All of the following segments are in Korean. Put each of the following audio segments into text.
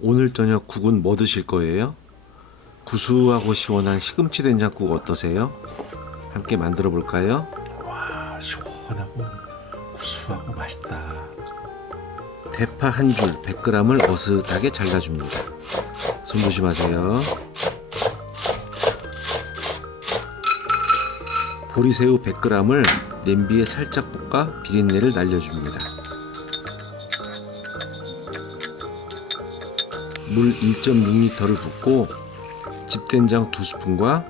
오늘 저녁 국은 뭐 드실 거예요? 구수하고 시원한 시금치 된장국 어떠세요? 함께 만들어 볼까요? 와, 시원하고 구수하고 맛있다. 대파 한 줄 100g을 어슷하게 잘라줍니다. 손 조심하세요. 보리새우 100g을 냄비에 살짝 볶아 비린내를 날려줍니다. 물 1.6리터를 붓고 집된장 2스푼과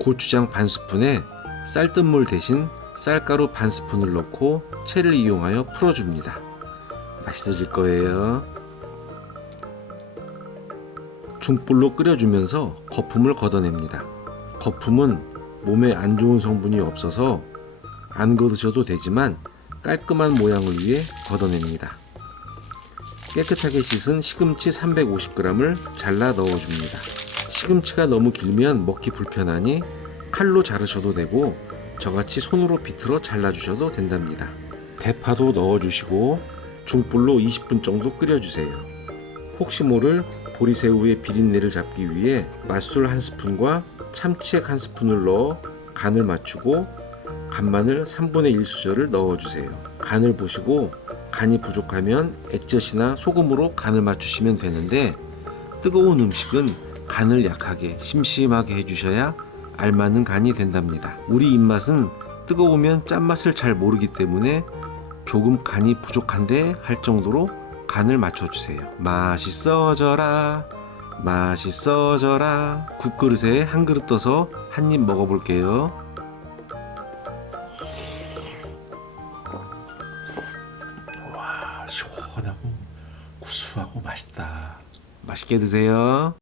고추장 반 스푼에 쌀뜨물 대신 쌀가루 반 스푼을 넣고 채를 이용하여 풀어줍니다. 맛있어질 거예요. 중불로 끓여주면서 거품을 걷어냅니다. 거품은 몸에 안 좋은 성분이 없어서 안 걷으셔도 되지만 깔끔한 모양을 위해 걷어냅니다. 깨끗하게 씻은 시금치 350g을 잘라 넣어줍니다. 시금치가 너무 길면 먹기 불편하니 칼로 자르셔도 되고 저같이 손으로 비틀어 잘라주셔도 된답니다. 대파도 넣어주시고 중불로 20분 정도 끓여주세요. 혹시 모를 보리새우의 비린내를 잡기 위해 맛술 1스푼과 참치액 1스푼을 넣어 간을 맞추고 간마늘 3분의 1수저를 넣어주세요. 간을 보시고 간이 부족하면 액젓이나 소금으로 간을 맞추시면 되는데 뜨거운 음식은 간을 약하게 심심하게 해주셔야 알맞는 간이 된답니다. 우리 입맛은 뜨거우면 짠맛을 잘 모르기 때문에 조금 간이 부족한데 할 정도로 간을 맞춰주세요. 맛있어져라 맛있어져라. 국그릇에 한 그릇 떠서 한 입 먹어볼게요. 와, 시원하고 구수하고 맛있다. 맛있게 드세요.